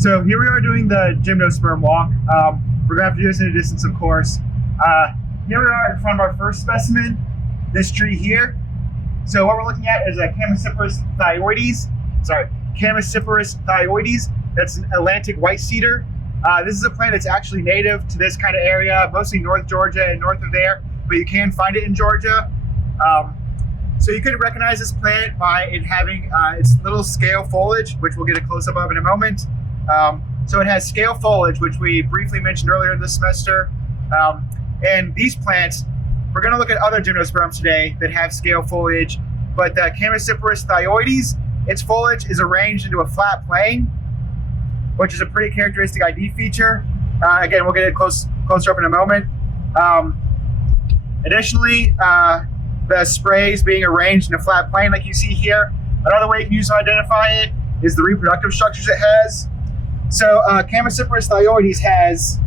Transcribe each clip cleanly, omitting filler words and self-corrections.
So here we are doing the Gymnosperm walk. We're going to have to do this in a distance, of course. Here we are in front of our first specimen, this tree here. So what we're looking at is a Gymnosperm thyoides. Gymnosperm thyoides. That's an Atlantic white cedar. This is a plant that's actually native to this kind of area, mostly North Georgia and north of there, but you can find it in Georgia. So you could recognize this plant by it having its little scale foliage, which we'll get a close-up of in a moment. So it has scale foliage, which we briefly mentioned earlier this semester. And these plants, we're going to look at other gymnosperms today that have scale foliage, but the Gymnosperm thyoides, its foliage is arranged into a flat plane, which is a pretty characteristic ID feature. Again, we'll get it closer up in a moment. Additionally, the sprays being arranged in a flat plane like you see here. Another way you can use to identify it is the reproductive structures it has. So Gymnosperm thyoides has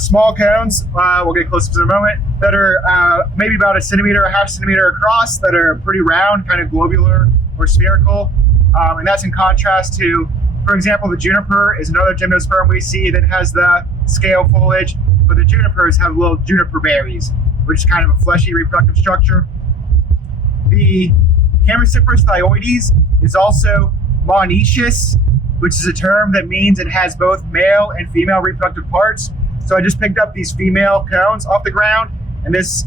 small cones, we'll get closer to in a moment, that are maybe about a centimeter, a half centimeter across, that are pretty round, kind of globular or spherical. And that's in contrast to, for example, the juniper is another gymnosperm we see that has the scale foliage, but the junipers have little juniper berries, which is kind of a fleshy reproductive structure. The Gymnosperm thyoides is also monoecious, which is a term that means it has both male and female reproductive parts. So I just picked up these female cones off the ground, and this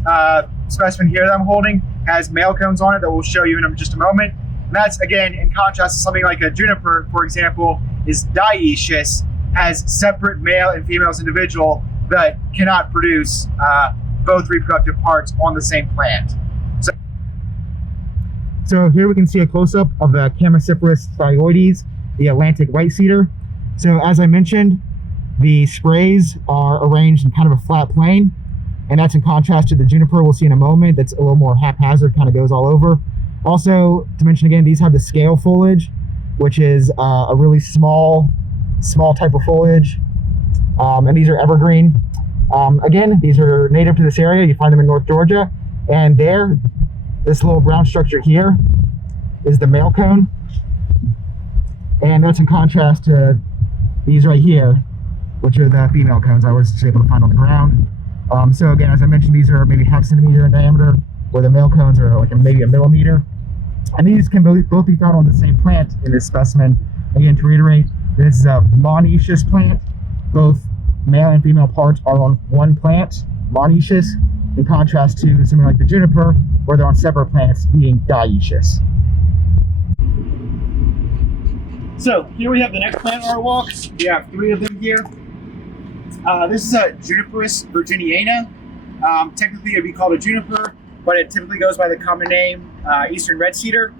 specimen here that I'm holding has male cones on it that we'll show you in just a moment. And that's, again, in contrast to something like a juniper, for example, is dioecious, has separate male and females individual that cannot produce both reproductive parts on the same plant. So here we can see a close-up of the Gymnosperm thyoides, the Atlantic white cedar. So as I mentioned, the sprays are arranged in kind of a flat plane, and that's in contrast to the juniper we'll see in a moment. That's a little more haphazard, kind of goes all over. Also, to mention again, these have the scale foliage, which is a really small type of foliage, and these are evergreen. Again, these are native to this area. You find them in North Georgia, and this little brown structure here is the male cone, and that's in contrast to these right here, which are the female cones I was just able to find on the ground. So again, as I mentioned, these are maybe half centimeter in diameter, where the male cones are like maybe a millimeter. And these can both be found on the same plant in this specimen. Again, to reiterate, this is a monoecious plant. Both male and female parts are on one plant, monoecious, in contrast to something like the juniper, where they're on separate plants, being dioecious. So here we have the next plant on our walk. We have three of them here. This is a Juniperus virginiana. Technically, it'd be called a juniper, but it typically goes by the common name Eastern red cedar.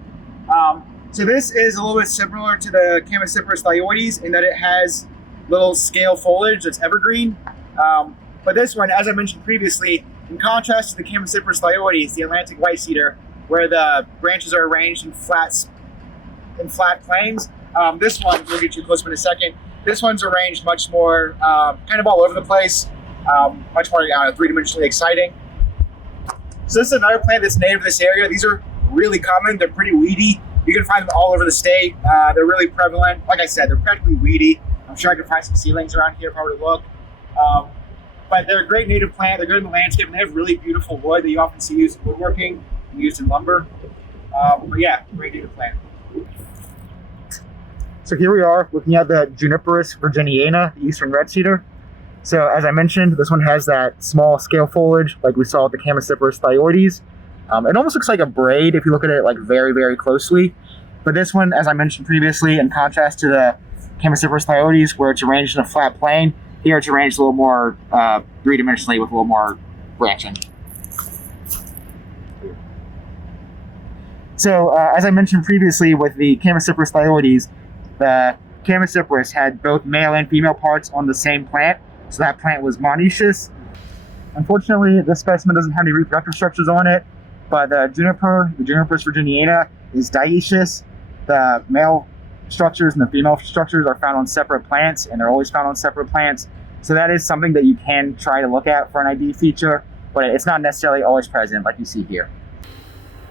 So this is a little bit similar to the Gymnosperm thyoides in that it has little scale foliage that's evergreen. But this one, as I mentioned previously, in contrast to the Gymnosperm thyoides, the Atlantic white cedar, where the branches are arranged in flat planes, this one, we'll get you close in a second, this one's arranged much more kind of all over the place, much more three-dimensionally exciting. So this is another plant that's native to this area. These are really common. They're pretty weedy. You can find them all over the state. They're really prevalent. Like I said, they're practically weedy. I'm sure I can find some seedlings around here if I were to look. But they're a great native plant. They're good in the landscape, and they have really beautiful wood that you often see used in woodworking and used in lumber. But yeah, great native plant. So here we are looking at the Juniperus virginiana, the Eastern red cedar. So as I mentioned, this one has that small scale foliage like we saw with the Gymnosperm thyoides. It almost looks like a braid if you look at it like very, very closely. But this one, as I mentioned previously, in contrast to the Gymnosperm thyoides, where it's arranged in a flat plane, here it's arranged a little more three-dimensionally with a little more branching. So as I mentioned previously with the Gymnosperm thyoides, the Gymnosperm had both male and female parts on the same plant. So that plant was monoecious. Unfortunately, this specimen doesn't have any reproductive structures on it, but the Juniperus virginiana, is dioecious. The male structures and the female structures are found on separate plants, and they're always found on separate plants. So that is something that you can try to look at for an ID feature, but it's not necessarily always present like you see here.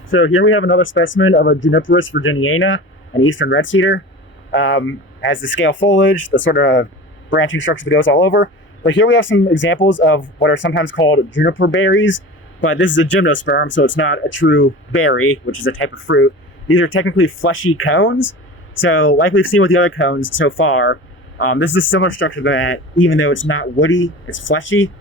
So here we have another specimen of a Juniperus virginiana. an eastern red cedar. Has the scale foliage, the sort of branching structure that goes all over. But here we have some examples of what are sometimes called juniper berries, but this is a gymnosperm, so it's not a true berry, which is a type of fruit. These are technically fleshy cones. So like we've seen with the other cones so far, this is a similar structure to that, even though it's not woody, it's fleshy.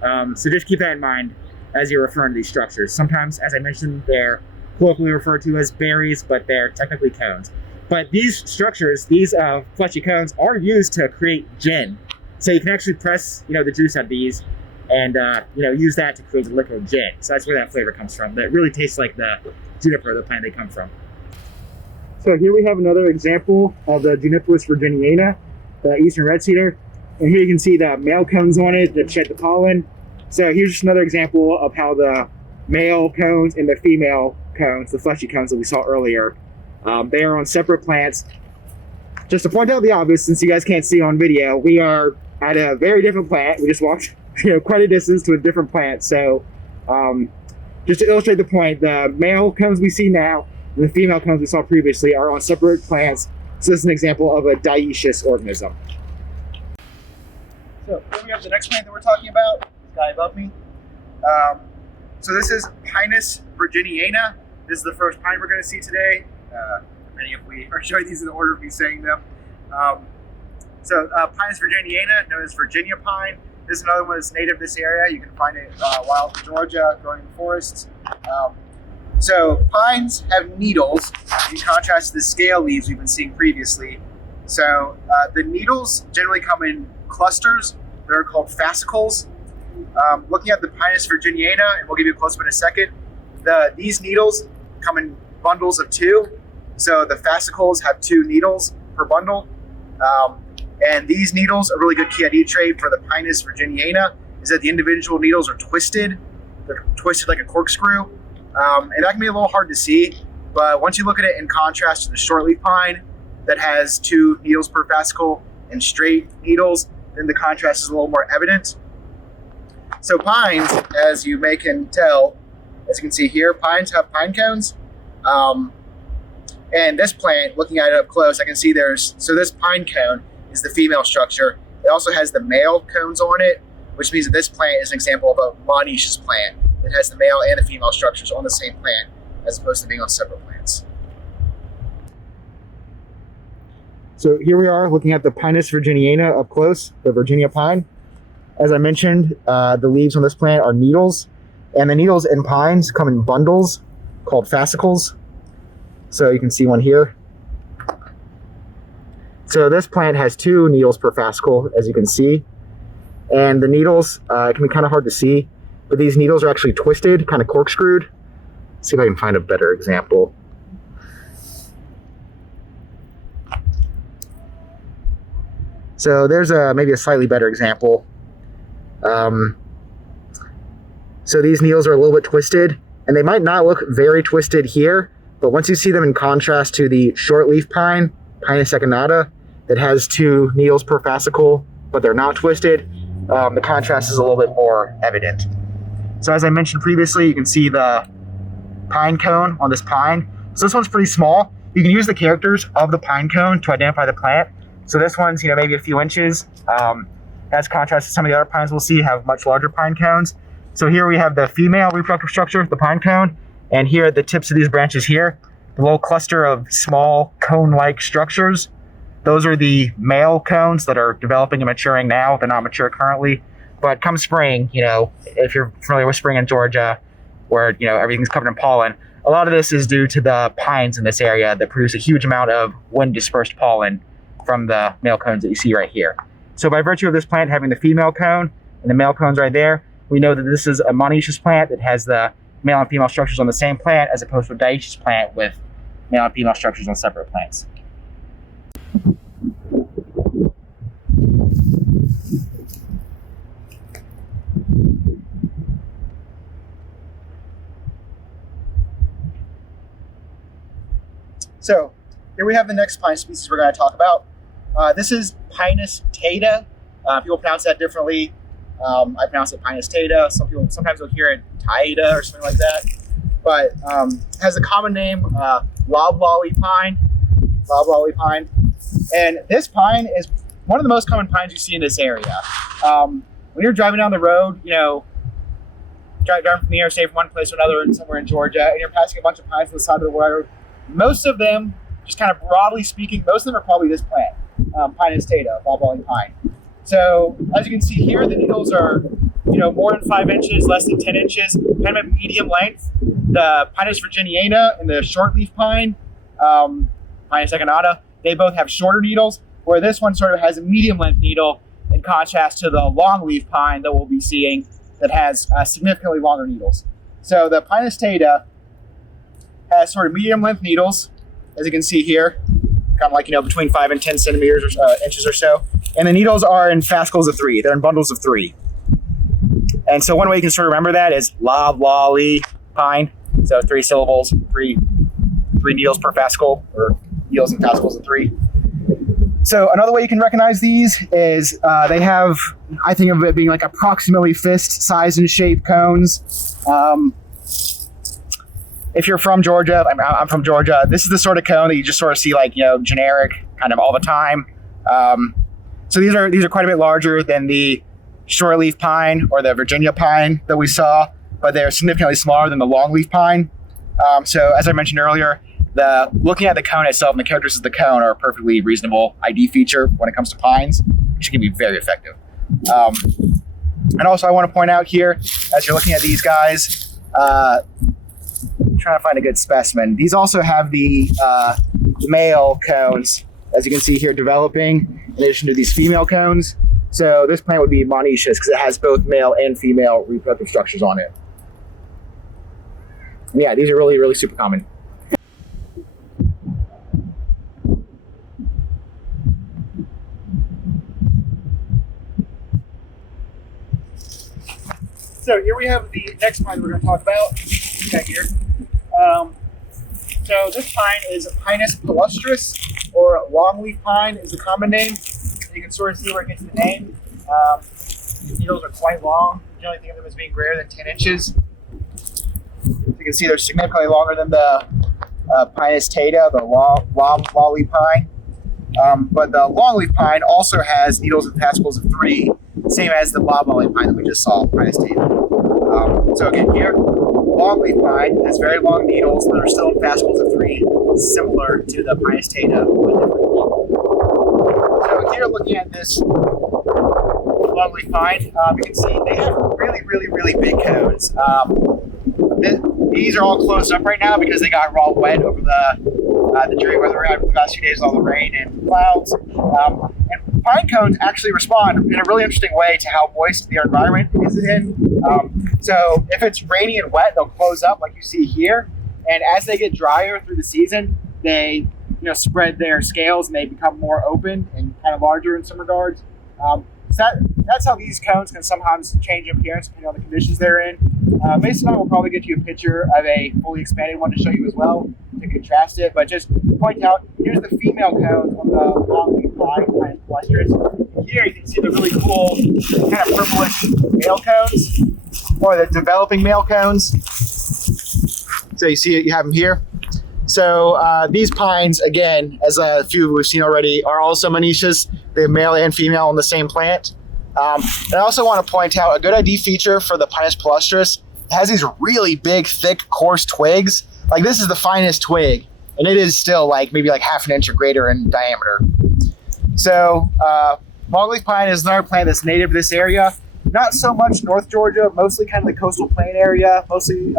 So just keep that in mind as you're referring to these structures. Sometimes, as I mentioned, they're colloquially referred to as berries, but they're technically cones. But these structures, these fleshy cones, are used to create gin. So you can actually press, the juice out of these and, use that to create the liquid gin. So that's where that flavor comes from. That really tastes like the juniper, the plant they come from. So here we have another example of the Juniperus virginiana, the eastern red cedar. And here you can see the male cones on it that shed the pollen. So here's just another example of how the male cones and the female cones, the fleshy cones that we saw earlier, they are on separate plants. Just to point out the obvious, since you guys can't see on video, we are at a very different plant. We just walked quite a distance to a different plant. So just to illustrate the point, the male cones we see now and the female cones we saw previously are on separate plants. So this is an example of a dioecious organism. So here we have the next plant that we're talking about, this guy above me. So this is Pinus virginiana. This is the first pine we're going to see today. Depending if we are showing these in the order of me saying them. Pinus virginiana, known as Virginia pine. This is another one that's native to this area. You can find it wild in Georgia, growing in forests. So pines have needles, in contrast to the scale leaves we've been seeing previously. So the needles generally come in clusters that are called fascicles. Looking at the Pinus virginiana, and we'll give you a close-up in a second, these needles come in bundles of 2. So the fascicles have 2 needles per bundle. And these needles, a really good key ID trait for the Pinus virginiana is that the individual needles are twisted. They're twisted like a corkscrew. And that can be a little hard to see, but once you look at it in contrast to the shortleaf pine that has 2 needles per fascicle and straight needles, then the contrast is a little more evident. So pines, as you can tell, as you can see here, pines have pine cones. And this plant, looking at it up close, I can see this pine cone is the female structure. It also has the male cones on it, which means that this plant is an example of a monoecious plant that has the male and the female structures on the same plant, as opposed to being on separate plants. So here we are looking at the Pinus virginiana up close, the Virginia pine. As I mentioned, the leaves on this plant are needles, and the needles in pines come in bundles called fascicles. So you can see one here. So this plant has 2 needles per fascicle, as you can see. And the needles, it can be kind of hard to see, but these needles are actually twisted, kind of corkscrewed. Let's see if I can find a better example. So there's maybe a slightly better example. So these needles are a little bit twisted, and they might not look very twisted here, but once you see them in contrast to the shortleaf pine, Pinus echinata, that has 2 needles per fascicle, but they're not twisted, the contrast is a little bit more evident. So as I mentioned previously, you can see the pine cone on this pine. So this one's pretty small. You can use the characters of the pine cone to identify the plant. So this one's, maybe a few inches. As contrast to some of the other pines we'll see have much larger pine cones. So here we have the female reproductive structure, the pine cone, and here at the tips of these branches here, the little cluster of small cone-like structures. Those are the male cones that are developing and maturing now. They're not mature currently, but come spring, if you're familiar with spring in Georgia, where everything's covered in pollen, a lot of this is due to the pines in this area that produce a huge amount of wind-dispersed pollen from the male cones that you see right here. So by virtue of this plant having the female cone and the male cones right there, we know that this is a monoecious plant that has the male and female structures on the same plant, as opposed to a dioecious plant with male and female structures on separate plants. So here we have the next pine species we're going to talk about. This is Pinus taeda. People pronounce that differently. I pronounce it Pinus taeda. Sometimes you'll hear it taeda or something like that. But it has a common name, loblolly pine. loblolly pine. And this pine is one of the most common pines you see in this area. When you're driving down the road, driving from the interstate from one place to another and somewhere in Georgia, and you're passing a bunch of pines on the side of the road, most of them, just kind of broadly speaking, most of them are probably this plant, Pinus taeda, loblolly pine. So as you can see here, the needles are, more than 5 inches, less than 10 inches, kind of a medium length. The Pinus virginiana and the shortleaf pine, Pinus echinata, they both have shorter needles, where this one sort of has a medium length needle in contrast to the longleaf pine that we'll be seeing that has significantly longer needles. So the Pinus taeda has sort of medium length needles, as you can see here, kind of like, between 5 and 10 centimeters or inches or so. And the needles are in fascicles of 3. They're in bundles of 3. And so one way you can sort of remember that is loblolly pine. So 3 syllables, three needles per fascicle, or needles in fascicles of 3. So another way you can recognize these is they have, I think of it being like approximately fist size and shape cones. If you're from Georgia, I'm from Georgia, this is the sort of cone that you just sort of see generic kind of all the time. So these are quite a bit larger than the shortleaf pine or the Virginia pine that we saw, but they're significantly smaller than the longleaf pine. So as I mentioned earlier, looking at the cone itself and the characteristics of the cone are a perfectly reasonable ID feature when it comes to pines, which can be very effective. And also I want to point out here, as you're looking at these guys, I'm trying to find a good specimen. These also have the male cones, as you can see here, developing in addition to these female cones. So this plant would be monoecious because it has both male and female reproductive structures on it. And yeah, these are really, really super common. So here we have the next pine we're going to talk about. Here. So this pine is Pinus palustris, or longleaf pine is the common name. You can sort of see where it gets the name. The needles are quite long. You generally think of them as being greater than 10 inches. You can see they're significantly longer than the Pinus taeda, the loblolly pine. But the longleaf pine also has needles and fascicles of 3, same as the loblolly pine that we just saw, Pinus taeda. So again, here, longleaf pine has very long needles that are still in fascicles of 3, similar to the Pinus taeda. So here, looking at this longleaf pine, you can see they have really, really, really big cones. These are all closed up right now because they got raw wet over the dreary weather we had for the past few days, all the rain and clouds. And pine cones actually respond in a really interesting way to how moist their environment is in. So if it's rainy and wet, they'll close up like you see here. And as they get drier through the season, they spread their scales and they become more open and kind of larger in some regards. So that's how these cones can sometimes change in appearance depending on the conditions they're in. Mason and I will probably get you a picture of a fully expanded one to show you as well to contrast it. But just point out, here's the female cones on the longleaf pine, Pinus palustris. Here you can see the really cool kind of purplish male cones, or the developing male cones. So you see it, you have them here. So these pines, again, as a few we've seen already, are also monoecious. They have male and female on the same plant. And I also want to point out a good ID feature for the Pinus palustris. It has these really big, thick, coarse twigs. Like this is the finest twig, and it is still maybe half an inch or greater in diameter. So longleaf pine is another plant that's native to this area. Not so much North Georgia, mostly kind of the coastal plain area, mostly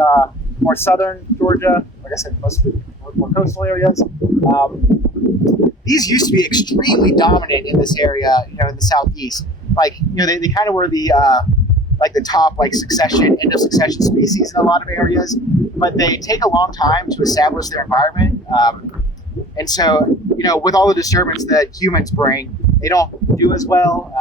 more southern Georgia. Like I said, mostly more coastal areas. These used to be extremely dominant in this area, in the southeast. They kind of were the top end of succession species in a lot of areas, but they take a long time to establish their environment. And so, with all the disturbance that humans bring, they don't do as well.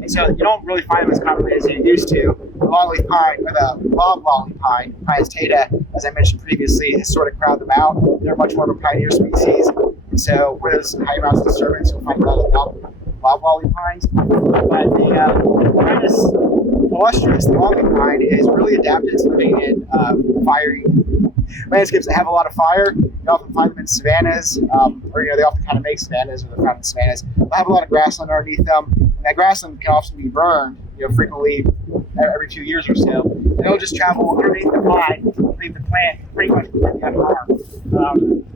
And so you don't really find them as commonly as you used to. The longleaf pine, or the loblolly pine, Pinus taeda, as I mentioned previously, has sort of crowded them out. They're much more of a pioneer species. And so where there's high amounts of disturbance, you'll find a lot of loblolly pines. But the Pinus palustris, the longleaf pine, is really adapted to living in fiery landscapes that have a lot of fire. You often find them in savannas, or they often kind of make savannas, or they're found in savannas. They'll have a lot of grassland underneath them, and that grassland can often be burned, frequently every few years or so. And they'll just travel underneath the pine, leave the plant pretty much completely unharmed.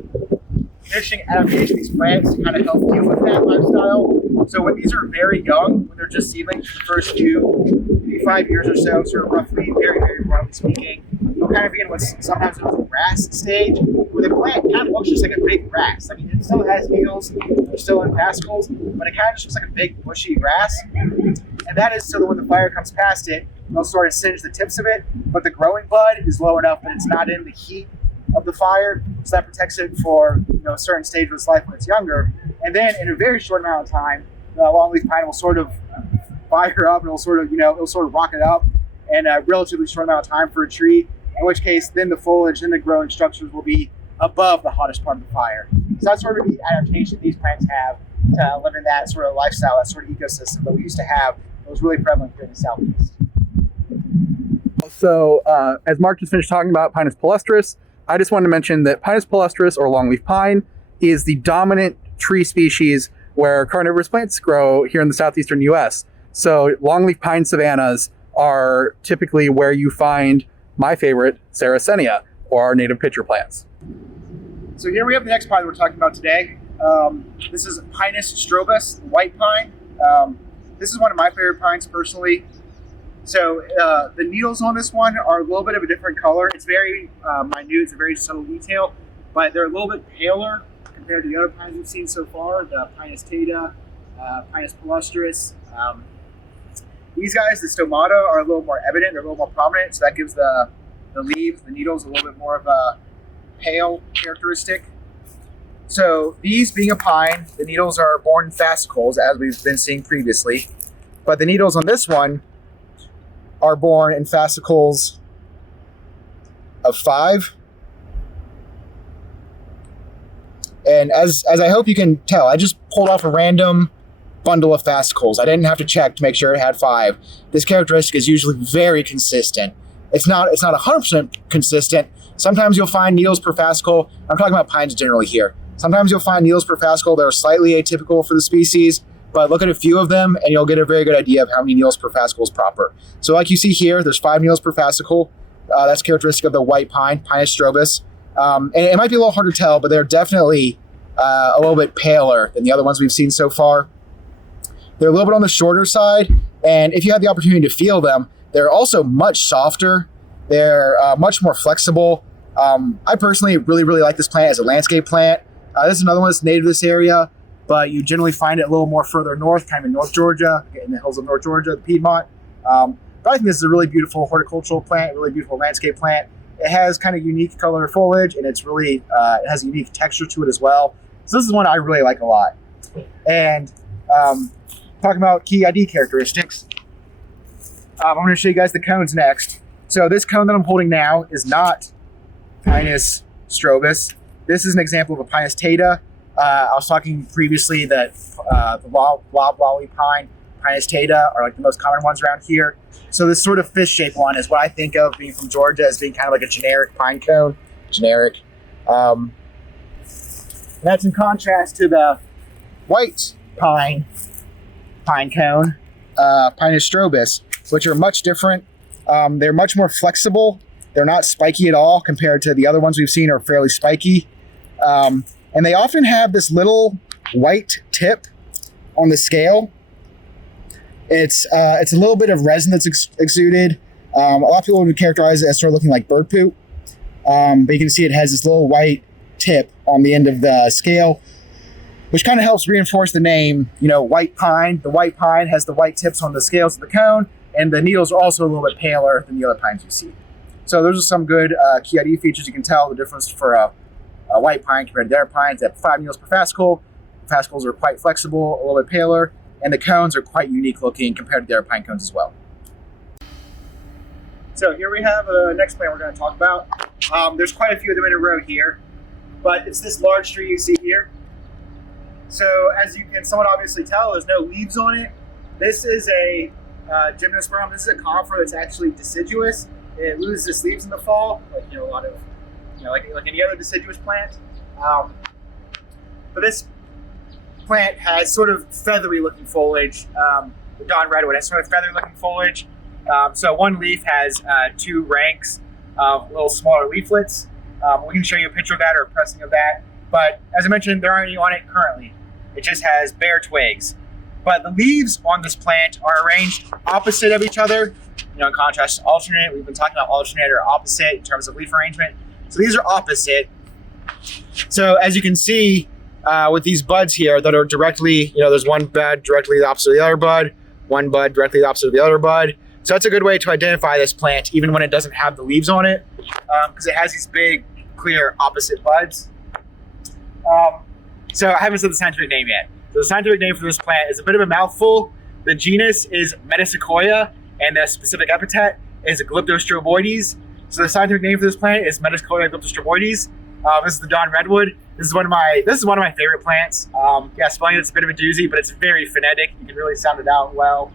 Interesting adaptation of these plants to kind of help deal with that lifestyle. So when these are very young, when they're just seedlings, the first maybe 5 years or so, sort of roughly, very, very broadly speaking, they'll kind of be in what's sometimes known as the grass stage, where the plant kind of looks just like a big grass. Like it still has needles, they're still in fascicles, but it kind of just looks like a big bushy grass. And that is so that when the fire comes past it, they'll sort of singe the tips of it, but the growing bud is low enough that it's not in the heat of the fire, so that protects it for a certain stage of its life when it's younger. And then in a very short amount of time, the longleaf pine will sort of fire up, and it'll sort of rocket up in a relatively short amount of time for a tree. In which case, then the foliage and the growing structures will be above the hottest part of the fire. So that's sort of the adaptation these plants have to live in that sort of lifestyle, that sort of ecosystem that we used to have that was really prevalent here in the Southeast. So as Mark just finished talking about Pinus palustris, I just wanted to mention that Pinus palustris, or longleaf pine, is the dominant tree species where carnivorous plants grow here in the southeastern U.S. So longleaf pine savannas are typically where you find my favorite, Sarracenia, or our native pitcher plants. So here we have the next pine that we're talking about today. This is Pinus strobus, the white pine. This is one of my favorite pines personally. So the needles on this one are a little bit of a different color. It's very minute, it's a very subtle detail, but they're a little bit paler compared to the other pines we've seen so far, the Pinus taeda, Pinus palustris. These guys, the stomata, are a little more evident, they're a little more prominent, so that gives the leaves, the needles, a little bit more of a pale characteristic. So these being a pine, the needles are borne in fascicles, as we've been seeing previously, but the needles on this one are born in fascicles of 5. And as I hope you can tell, I just pulled off a random bundle of fascicles. I didn't have to check to make sure it had 5. This characteristic is usually very consistent. It's not 100% consistent. Sometimes you'll find needles per fascicle. I'm talking about pines generally here. Sometimes you'll find needles per fascicle that are slightly atypical for the species, but look at a few of them and you'll get a very good idea of how many needles per fascicle is proper. So like you see here, there's 5 needles per fascicle. That's characteristic of the white pine, Pinus strobus. And it might be a little hard to tell, but they're definitely a little bit paler than the other ones we've seen so far. They're a little bit on the shorter side, and if you had the opportunity to feel them, they're also much softer. They're much more flexible. I personally really like this plant as a landscape plant. This is another one that's native to this area, but you generally find it a little more further north, kind of in North Georgia, in the hills of North Georgia, the Piedmont. But I think this is a really beautiful horticultural plant, really beautiful landscape plant. It has kind of unique color foliage, and it's really, it has a unique texture to it as well. So this is one I really like a lot. And talking about key ID characteristics, I'm going to show you guys the cones next. So this cone that I'm holding now is not Pinus strobus. This is an example of a Pinus taeda. I was talking previously that the loblolly pine, Pinus taeda, are like the most common ones around here. So this sort of fish-shaped one is what I think of, being from Georgia, as being kind of like a generic pine cone. Generic. That's in contrast to the white pine cone, Pinus strobus, which are much different. They're much more flexible. They're not spiky at all compared to the other ones we've seen are fairly spiky. And they often have this little white tip on the scale. It's a little bit of resin that's exuded. A lot of people would characterize it as sort of looking like bird poop. But you can see it has this little white tip on the end of the scale, which kind of helps reinforce the name, white pine. The white pine has the white tips on the scales of the cone, and the needles are also a little bit paler than the other pines you see. So those are some good key ID features. You can tell the difference for a white pine compared to the other pines. They have 5 needles per fascicle. The fascicles are quite flexible, a little bit paler, and the cones are quite unique looking compared to the other pine cones as well. So here we have the next plant we're going to talk about. There's quite a few of them in a row here, but it's this large tree you see here. So as you can somewhat obviously tell, there's no leaves on it. This is a Gymnosperm. This is a conifer that's actually deciduous. It loses its leaves in the fall, like a lot of like any other deciduous plant. But this plant has sort of feathery looking foliage. The Don Redwood has sort of feathery looking foliage. So one leaf has 2 ranks of little smaller leaflets. We can show you a picture of that or a pressing of that. But as I mentioned, there aren't any on it currently. It just has bare twigs. But the leaves on this plant are arranged opposite of each other. In contrast to alternate, we've been talking about alternate or opposite in terms of leaf arrangement. So these are opposite. So as you can see with these buds here that are directly, there's one bud directly opposite of the other bud, one bud directly opposite of the other bud. So that's a good way to identify this plant, even when it doesn't have the leaves on it, because it has these big, clear opposite buds. So I haven't said the scientific name yet. So the scientific name for this plant is a bit of a mouthful. The genus is Metasequoia, and the specific epithet is Glyptostroboides. So the scientific name for this plant is Metasequoia glyptostroboides. This is the Don Redwood. This is one of my favorite plants. Spelling it's a bit of a doozy, but it's very phonetic. You can really sound it out well.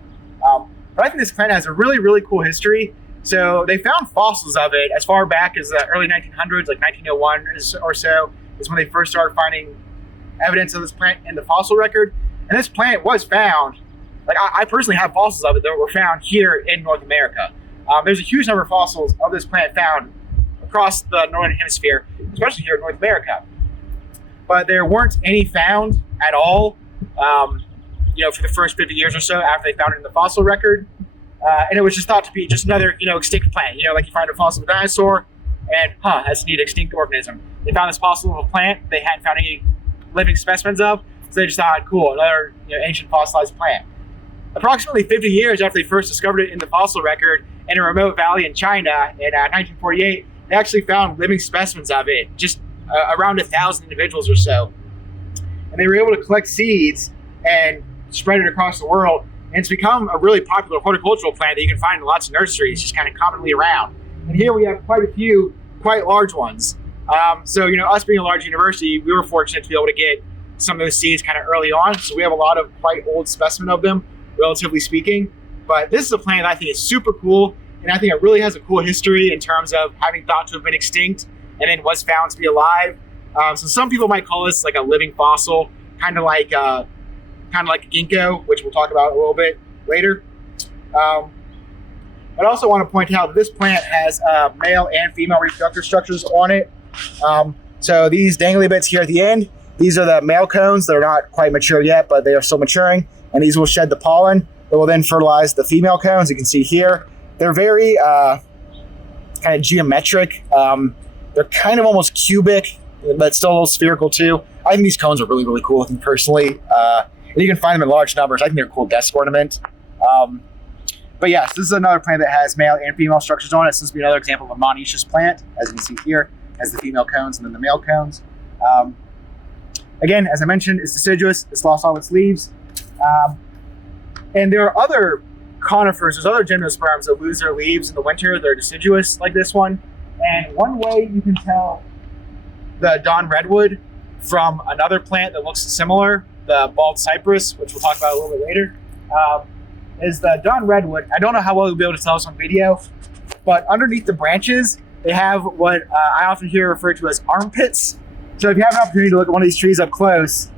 But I think this plant has a really, really cool history. So they found fossils of it as far back as the early 1900s, like 1901 or so, is when they first started finding evidence of this plant in the fossil record. And this plant was found, like I personally have fossils of it that were found here in North America. There's a huge number of fossils of this plant found across the northern hemisphere, especially here in North America. But there weren't any found at all, for the first 50 years or so after they found it in the fossil record. And it was just thought to be just another, extinct plant. Like you find a fossil of a dinosaur and, that's a neat extinct organism. They found this fossil of a plant they hadn't found any living specimens of, so they just thought, cool, another ancient fossilized plant. Approximately 50 years after they first discovered it in the fossil record in a remote valley in China in 1948, they actually found living specimens of it, just around 1,000 individuals or so. And they were able to collect seeds and spread it across the world. And it's become a really popular horticultural plant that you can find in lots of nurseries, just kind of commonly around. And here we have quite a few quite large ones. So, us being a large university, we were fortunate to be able to get some of those seeds kind of early on. So we have a lot of quite old specimen of them, relatively speaking. But this is a plant that I think is super cool. And I think it really has a cool history in terms of having thought to have been extinct and then was found to be alive. So some people might call this like a living fossil, kind of like a ginkgo, which we'll talk about a little bit later. I also want to point out that this plant has male and female reproductive structures on it. So these dangly bits here at the end, these are the male cones that are not quite mature yet, but they are still maturing. And these will shed the pollen that will then fertilize the female cones. You can see here, they're very kind of geometric. They're kind of almost cubic, but still a little spherical too. I think these cones are really, really cool looking personally. And you can find them in large numbers. I think they're a cool desk ornament. But yes, this is another plant that has male and female structures on it. So this would be another example of a monoecious plant, as you can see here, has the female cones and then the male cones. Again, as I mentioned, it's deciduous. It's lost all its leaves. And there are other conifers, there's other gymnosperms that lose their leaves in the winter. They're deciduous like this one. And one way you can tell the Don Redwood from another plant that looks similar, the bald cypress, which we'll talk about a little bit later, is the Don Redwood. I don't know how well you'll be able to tell this on video, but underneath the branches, they have what I often hear referred to as armpits. So if you have an opportunity to look at one of these trees up close,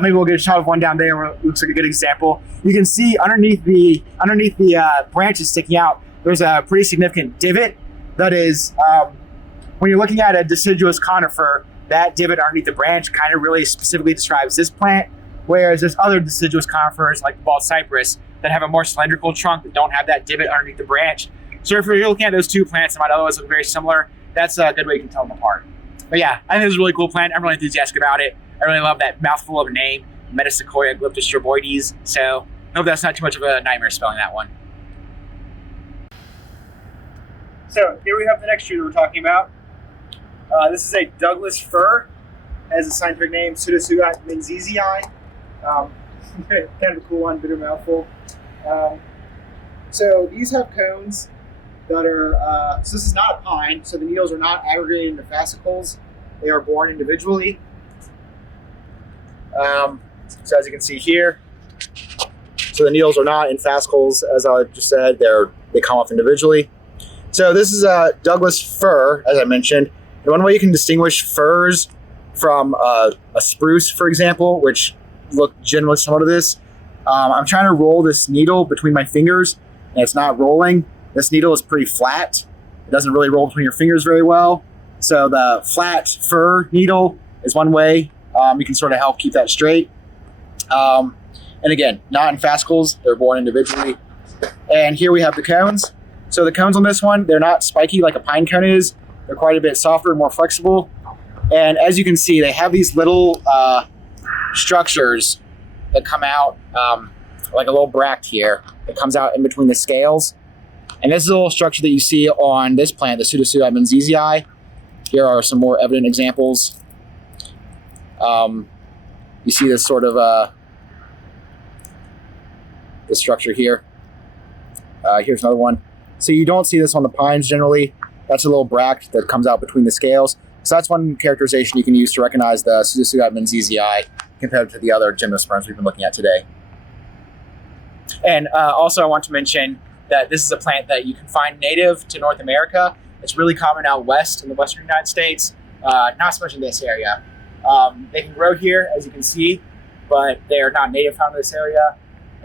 maybe we'll get a shot of one down there where it looks like a good example. You can see underneath the branches sticking out, there's a pretty significant divot. That is, when you're looking at a deciduous conifer, that divot underneath the branch kind of really specifically describes this plant, whereas there's other deciduous conifers like the bald cypress that have a more cylindrical trunk that don't have that divot underneath the branch. So if you're looking at those two plants that might otherwise look very similar, that's a good way you can tell them apart. But yeah, I think this is a really cool plant. I'm really enthusiastic about it. I really love that mouthful of a name, Metasequoia glyptostroboides. So I hope that's not too much of a nightmare spelling that one. So here we have the next tree that we're talking about. This is a Douglas fir, has a scientific name Pseudotsuga menziesii. Kind of a cool one, bit of a mouthful. So these have cones that are, so this is not a pine, so the needles are not aggregated into fascicles. They are borne individually. So as you can see here, so the needles are not in fascicles, as I just said, they come off individually. So this is a Douglas fir, as I mentioned, The one way you can distinguish firs from a spruce, for example, which look generally similar to this, I'm trying to roll this needle between my fingers, and it's not rolling. This needle is pretty flat. It doesn't really roll between your fingers very well. So the flat fir needle is one way you can sort of help keep that straight. And again, not in fascicles, they're born individually. And here we have the cones. So the cones on this one, they're not spiky like a pine cone is. They're quite a bit softer and more flexible. And as you can see, they have these little structures that come out, like a little bract here that comes out in between the scales. And this is a little structure that you see on this plant, the Pseudopseudomonzezii. Here are some more evident examples. You see this sort of this structure here. Here's another one. So you don't see this on the pines generally. That's a little bract that comes out between the scales. So that's one characterization you can use to recognize the Pseudopseudomonzezii compared to the other gymnosperms we've been looking at today. And also I want to mention that this is a plant that you can find native to North America. It's really common out west in the western United States, not so much in this area. They can grow here, as you can see, but they're not native found in this area.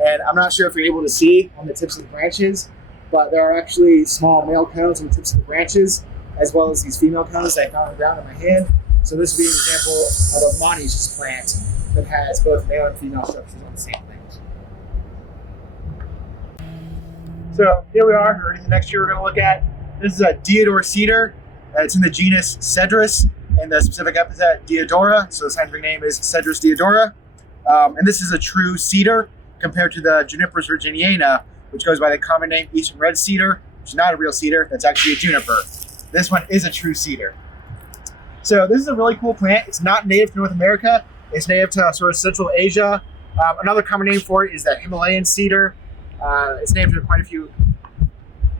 And I'm not sure if you're able to see on the tips of the branches, but there are actually small male cones on the tips of the branches, as well as these female cones that I found on the ground in my hand. So this would be an example of a monoecious plant that has both male and female structures on the same plant. So here we are, already the next year we're going to look at. This is a deodar cedar. It's in the genus Cedrus, and the specific epithet Deodora. So the scientific name is Cedrus deodora. And this is a true cedar compared to the Juniperus virginiana, which goes by the common name Eastern red cedar, which is not a real cedar. That's actually a juniper. This one is a true cedar. So this is a really cool plant. It's not native to North America. It's native to sort of Central Asia. Another common name for it is the Himalayan cedar. It's named to quite a few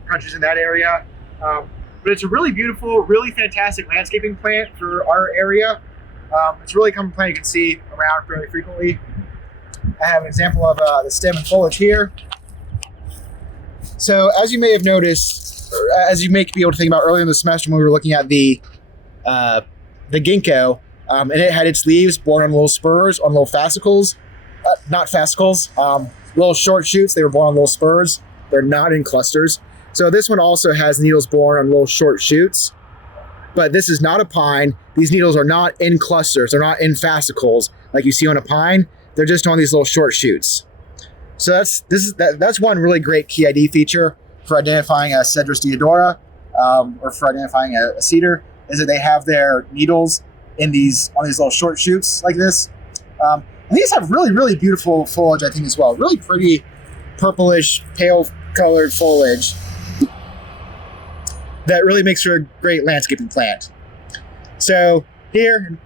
countries in that area. But it's a really beautiful, really fantastic landscaping plant for our area. It's a really common plant you can see around fairly frequently. I have an example of the stem and foliage here. So as you may have noticed, or as you may be able to think about earlier in the semester when we were looking at the ginkgo, and it had its leaves borne on little spurs, on little fascicles. Not fascicles, little short shoots. They were born on little spurs. They're not in clusters. So this one also has needles borne on little short shoots. But this is not a pine. These needles are not in clusters. They're not in fascicles like you see on a pine. They're just on these little short shoots. So that's one really great key ID feature for identifying a Cedrus deodora, or for identifying a cedar, is that they have their needles on these little short shoots like this. And these have really, really beautiful foliage, I think, as well. Really pretty purplish, pale colored foliage that really makes for a great landscaping plant. So here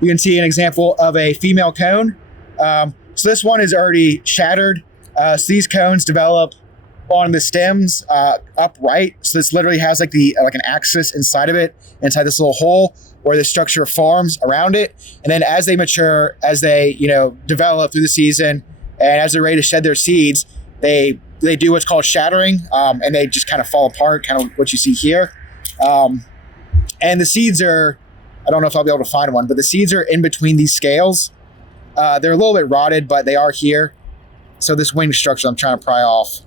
you can see an example of a female cone. So this one is already shattered. So these cones develop on the stems upright. So this literally has like an axis inside of it, inside this little hole where the structure forms around it. And then as they mature, as they develop through the season, and as they're ready to shed their seeds, they do what's called shattering, and they just kind of fall apart, kind of what you see here. And the seeds are, I don't know if I'll be able to find one, but the seeds are in between these scales. They're a little bit rotted, but they are here. So this wing structure I'm trying to pry off.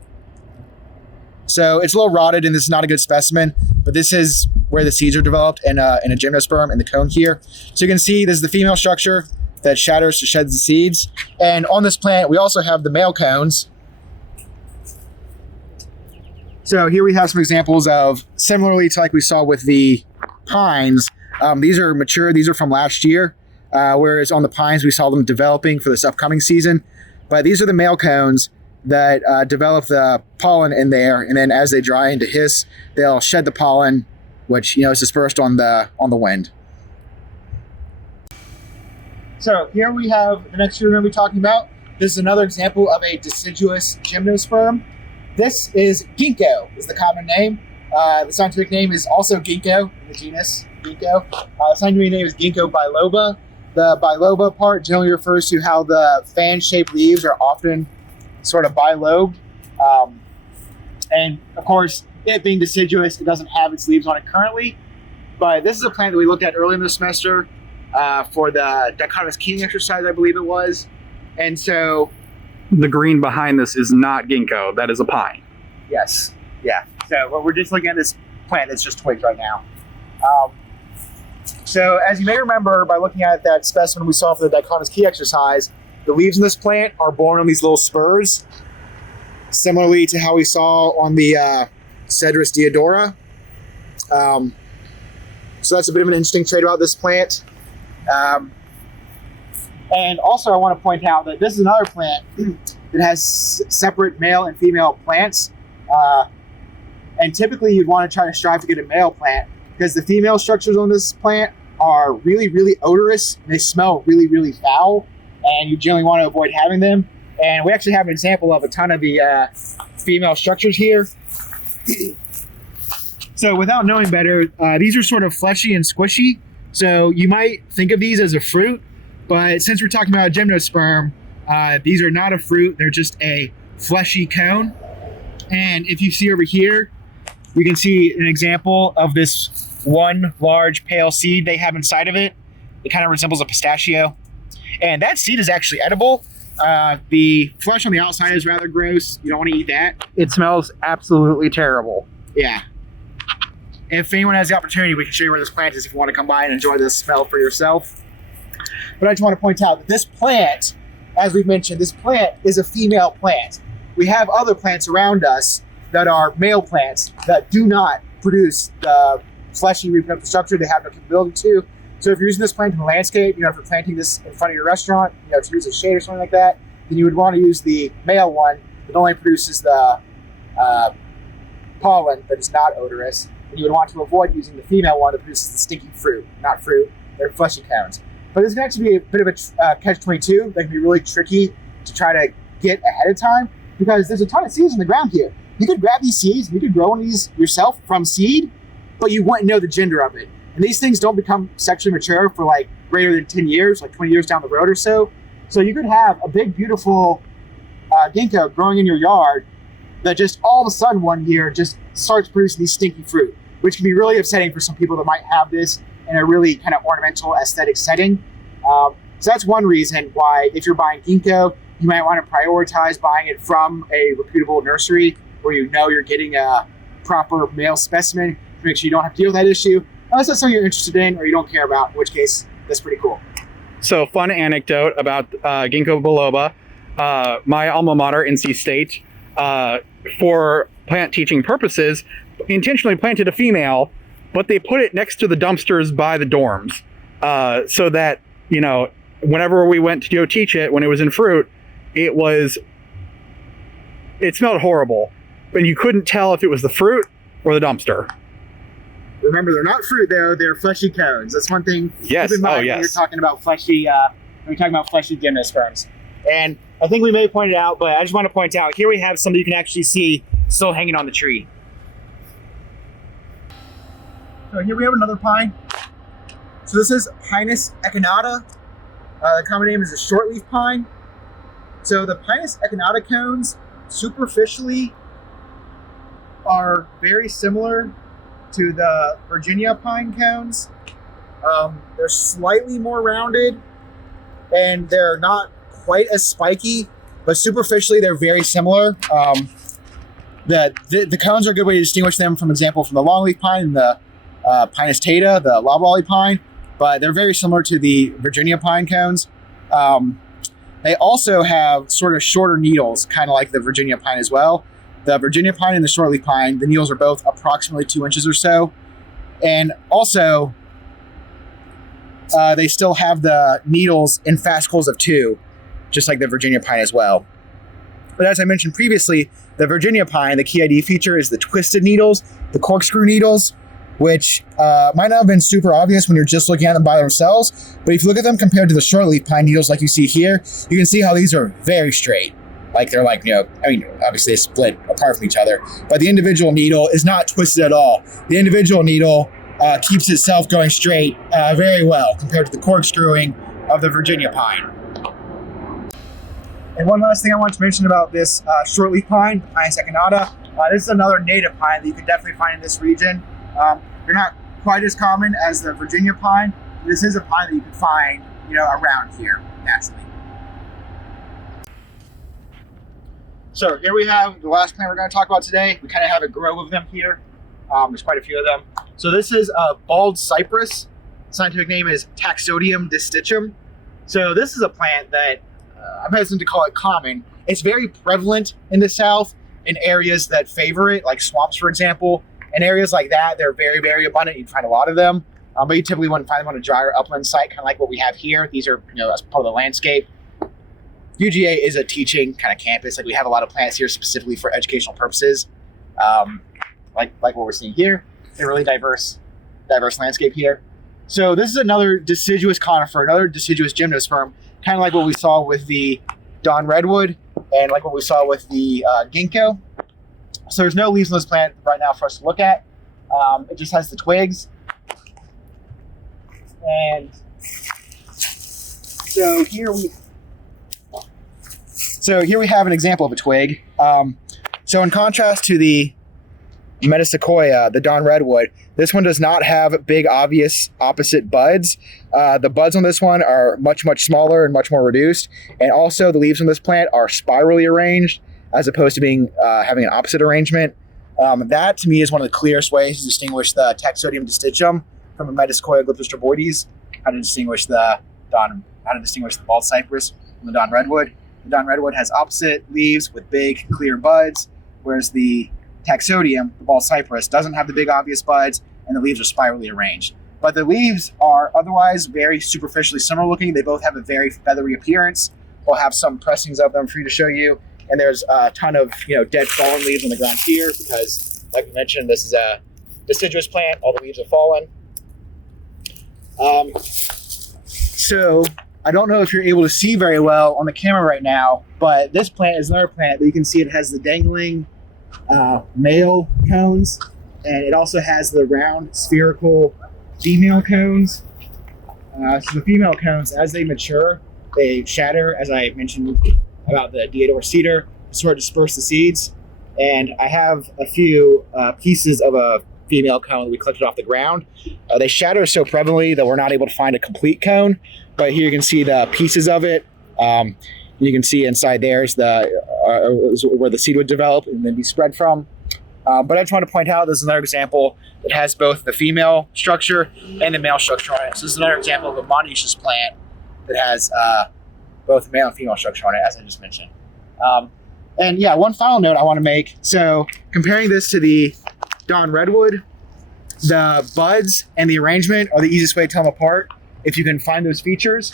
So it's a little rotted, and this is not a good specimen, but this is where the seeds are developed in a gymnosperm in the cone here. So you can see this is the female structure that shatters to shed the seeds. And on this plant, we also have the male cones. So here we have some examples of, similarly to like we saw with the pines, these are mature, these are from last year, whereas on the pines we saw them developing for this upcoming season. But these are the male cones that develop the pollen in there, and then as they dry into hiss, they'll shed the pollen, which is dispersed on the wind. So here we have the next year we're going to be talking about. This is another example of a deciduous gymnosperm. This is ginkgo, is the common name. The scientific name is also ginkgo, in the genus ginkgo. The scientific name is ginkgo biloba. The biloba part generally refers to how the fan-shaped leaves are often sort of bilobed. And of course, it being deciduous, it doesn't have its leaves on it currently. But this is a plant that we looked at early in the semester for the dichotomous keying exercise, I believe it was. And so, The green behind this is not ginkgo. That is a pine. yes, yeah. So we're just looking at this plant that's just twigs right now. So as you may remember by looking at that specimen we saw for the dichotomous key exercise, the leaves in this plant are borne on these little spurs, similarly to how we saw on the Cedrus deodora. So that's a bit of an interesting trait about this plant. And also I want to point out that this is another plant that has separate male and female plants. And typically you'd want to try to strive to get a male plant because the female structures on this plant are really, really odorous. And they smell really, really foul. And you generally want to avoid having them. And we actually have an example of a ton of the female structures here. So without knowing better, these are sort of fleshy and squishy. So you might think of these as a fruit, but since we're talking about a gymnosperm, these are not a fruit. They're just a fleshy cone. And if you see over here, you can see an example of this one large pale seed they have inside of it. It kind of resembles a pistachio. And that seed is actually edible. The flesh on the outside is rather gross. You don't want to eat that. It smells absolutely terrible. Yeah. If anyone has the opportunity, we can show you where this plant is if you want to come by and enjoy this smell for yourself. But I just want to point out that this plant, as we've mentioned, this plant is a female plant. We have other plants around us that are male plants that do not produce the fleshy reproductive structure they have no capability to. So if you're using this plant in the landscape, if you're planting this in front of your restaurant, to use a shade or something like that, then you would want to use the male one that only produces the pollen that is not odorous. And you would want to avoid using the female one that produces the stinky fruit. Not fruit, they're fleshy cones. But this can actually be a bit of a catch-22 that can be really tricky to try to get ahead of time because there's a ton of seeds in the ground here. You could grab these seeds, you could grow one of these yourself from seed, but you wouldn't know the gender of it. And these things don't become sexually mature for like greater than 10 years, like 20 years down the road or so. So you could have a big, beautiful ginkgo growing in your yard that just all of a sudden one year just starts producing these stinky fruit, which can be really upsetting for some people that might have this in a really kind of ornamental aesthetic setting. So that's one reason why if you're buying ginkgo, you might want to prioritize buying it from a reputable nursery where you know you're getting a proper male specimen to make sure you don't have to deal with that issue. Unless that's something you're interested in or you don't care about, in which case that's pretty cool. So, fun anecdote about ginkgo biloba. My alma mater, NC State, for plant teaching purposes, intentionally planted a female, but they put it next to the dumpsters by the dorms, so that whenever we went to go teach it, when it was in fruit, it smelled horrible, and you couldn't tell if it was the fruit or the dumpster. Remember, they're not fruit though; they're fleshy cones. That's one thing. Yes. Keep in mind when you're talking about fleshy. When you're talking about fleshy gymnosperms, and I think we may point it out, but I just want to point out here we have some that you can actually see still hanging on the tree. So here we have another pine. So this is Pinus echinata. The common name is a shortleaf pine. So the Pinus echinata cones superficially are very similar to the Virginia pine cones. They're slightly more rounded and they're not quite as spiky, but superficially they're very similar. The cones are a good way to distinguish them from the longleaf pine and the Pinus taeta, the loblolly pine, but they're very similar to the Virginia pine cones. They also have sort of shorter needles, kind of like the Virginia pine as well. The Virginia pine and the shortleaf pine, the needles are both approximately 2 inches or so. And also, they still have the needles in fascicles of 2, just like the Virginia pine as well. But as I mentioned previously, the Virginia pine, the key ID feature is the twisted needles, the corkscrew needles, which might not have been super obvious when you're just looking at them by themselves. But if you look at them compared to the shortleaf pine needles like you see here, you can see how these are very straight. Like they're like, obviously they split apart from each other, but the individual needle is not twisted at all. The individual needle keeps itself going straight very well compared to the corkscrewing of the Virginia pine. And one last thing I want to mention about this shortleaf pine, Pinus echinata. This is another native pine that you can definitely find in this region. You're not quite as common as the Virginia pine. This is a pine that you can find, around here naturally. So here we have the last plant we're going to talk about today. We kind of have a grove of them here. There's quite a few of them. So this is a bald cypress. Scientific name is Taxodium distichum. So this is a plant that I'm hesitant to call it common. It's very prevalent in the South in areas that favor it, like swamps, for example. In areas like that, they're very, very abundant. You'd find a lot of them, but you typically wouldn't find them on a drier upland site, kind of like what we have here. These are, as part of the landscape. UGA is a teaching kind of campus. Like we have a lot of plants here specifically for educational purposes, like what we're seeing here. It's a really diverse landscape here. So this is another deciduous conifer, another deciduous gymnosperm, kind of like what we saw with the Dawn redwood and like what we saw with the ginkgo. So there's no leaves on this plant right now for us to look at. It just has the twigs. And so here we have an example of a twig. So in contrast to the metasequoia, the Dawn redwood, this one does not have big, obvious opposite buds. The buds on this one are much, much smaller and much more reduced. And also the leaves on this plant are spirally arranged as opposed to being having an opposite arrangement. That to me is one of the clearest ways to distinguish the Taxodium distichum from a Metasequoia glyphostroboides. How to distinguish the bald cypress from the Dawn redwood. The Dawn redwood has opposite leaves with big, clear buds, whereas the Taxodium, the bald cypress, doesn't have the big obvious buds, and the leaves are spirally arranged. But the leaves are otherwise very superficially similar looking. They both have a very feathery appearance. We'll have some pressings of them for you to show you. And there's a ton of dead fallen leaves on the ground here because, like we mentioned, this is a deciduous plant. All the leaves are fallen. So I don't know if you're able to see very well on the camera right now, but this plant is another plant that you can see it has the dangling male cones, and it also has the round spherical female cones. So the female cones, as they mature, they shatter, as I mentioned about the Deodar cedar, to sort of disperse the seeds. And I have a few pieces of a female cone that we collected off the ground. They shatter so prevalently that we're not able to find a complete cone, but here you can see the pieces of it. You can see inside there is where the seed would develop and then be spread from. But I just want to point out this is another example that has both the female structure and the male structure on it. So this is another example of a monoecious plant that has both male and female structure on it, as I just mentioned. And yeah, one final note I want to make. So comparing this to the Dawn redwood, the buds and the arrangement are the easiest way to tell them apart if you can find those features.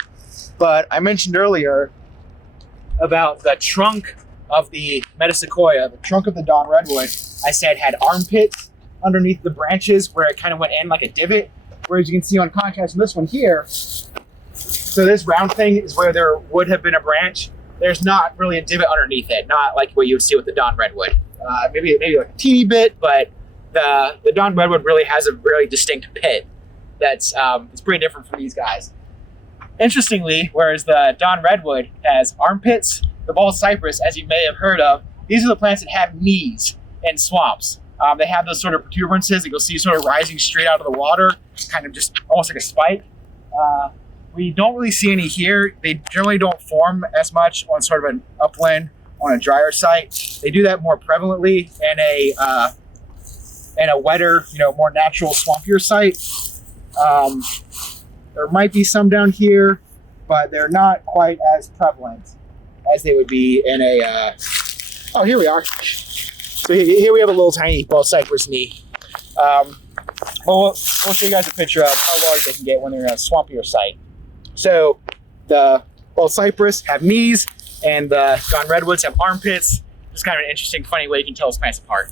But I mentioned earlier about the trunk of the Metasequoia, the trunk of the Dawn redwood, I said had armpits underneath the branches where it kind of went in like a divot. Whereas you can see on contrast in this one here, so this round thing is where there would have been a branch. There's not really a divot underneath it, not like what you would see with the Dawn redwood. Maybe like a teeny bit, but the Dawn redwood really has a really distinct pit that's it's pretty different from these guys. Interestingly, whereas the Dawn redwood has armpits, the bald cypress, as you may have heard of, these are the plants that have knees in swamps. They have those sort of protuberances that you'll see sort of rising straight out of the water, kind of just almost like a spike. We don't really see any here. They generally don't form as much on sort of an upland on a drier site. They do that more prevalently in a wetter, more natural, swampier site. There might be some down here, but they're not quite as prevalent as they would be in a. Oh, here we are. So here we have a little tiny bald cypress knee. We'll show you guys a picture of how large they can get when they're in a swampier site. So the bald cypress have knees, and the Dawn redwoods have armpits. It's kind of an interesting, funny way you can tell those plants apart.